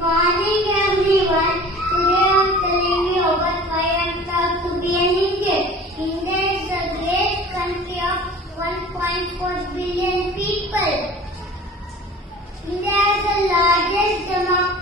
Morning everyone. Today I am telling you about why I am proud to be an Indian. India is a great country of 1.4 billion people. India is the largest democracy